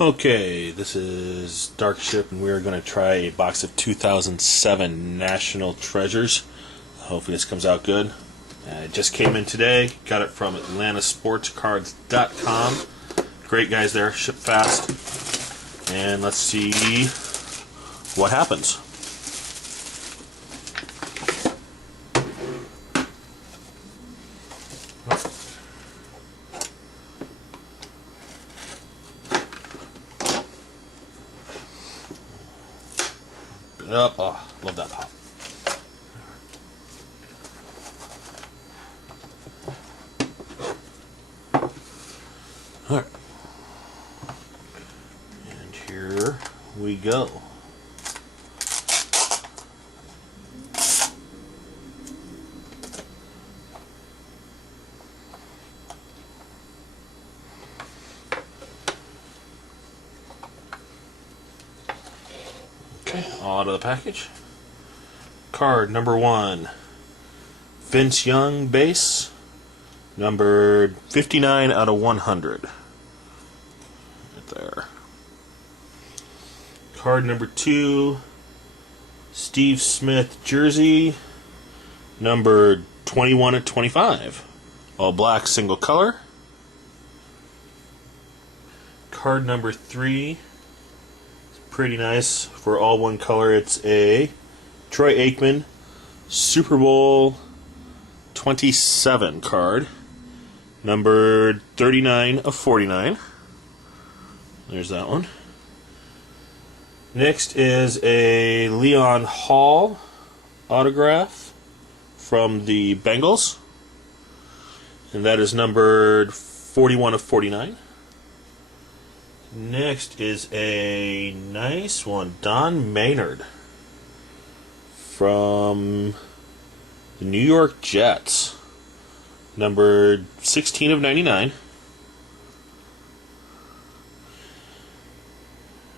Okay, this is Dark Ship, and we are going to try a box of 2007 National Treasures. Hopefully this comes out good. It just came in today. Got it from AtlantaSportsCards.com. Great guys there, ship fast. And let's see what happens. Up. Oh, love that pop. Alright. And here we go. Okay, all out of the package. Card number 1, Vince Young base, numbered 59 out of 100. Right there. Card number 2, Steve Smith jersey, numbered 21 of 25. All black, single color. Card number 3, pretty nice for all one color. It's a Troy Aikman Super Bowl 27 card, numbered 39 of 49. There's that one. Next is a Leon Hall autograph from the Bengals, and that is numbered 41 of 49. Next is a nice one, Don Maynard from the New York Jets, numbered 16 of 99.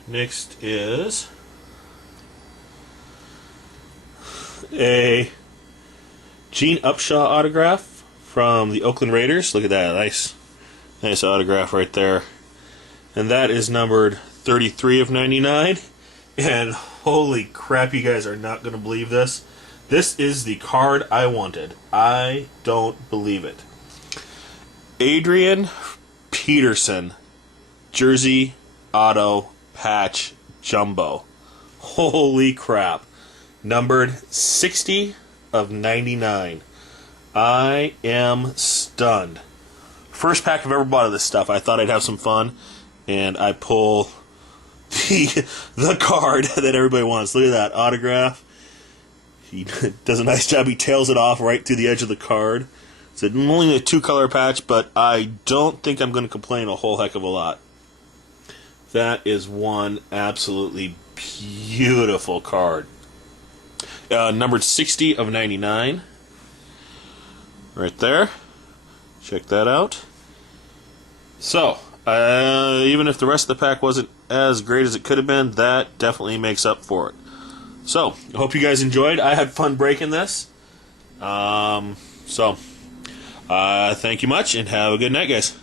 Next is a Gene Upshaw autograph from the Oakland Raiders. Look at that, nice autograph right there. And that is numbered 33 of 99. And holy crap, you guys are not going to believe this. This is the card I wanted. I don't believe it. Adrian Peterson jersey auto patch jumbo. Holy crap. Numbered 60 of 99. I am stunned. First pack I've ever bought of this stuff. I thought I'd have some fun, and I pull the card that everybody wants. Look at that autograph. He does a nice job. He tails it off right to the edge of the card. It's only a 2-color patch, but I don't think I'm going to complain a whole heck of a lot. That is one absolutely beautiful card. Numbered 60 of 99. Right there. Check that out. So, even if the rest of the pack wasn't as great as it could have been, that definitely makes up for it. So, I hope you guys enjoyed. I had fun breaking this. Thank you much, and have a good night, guys.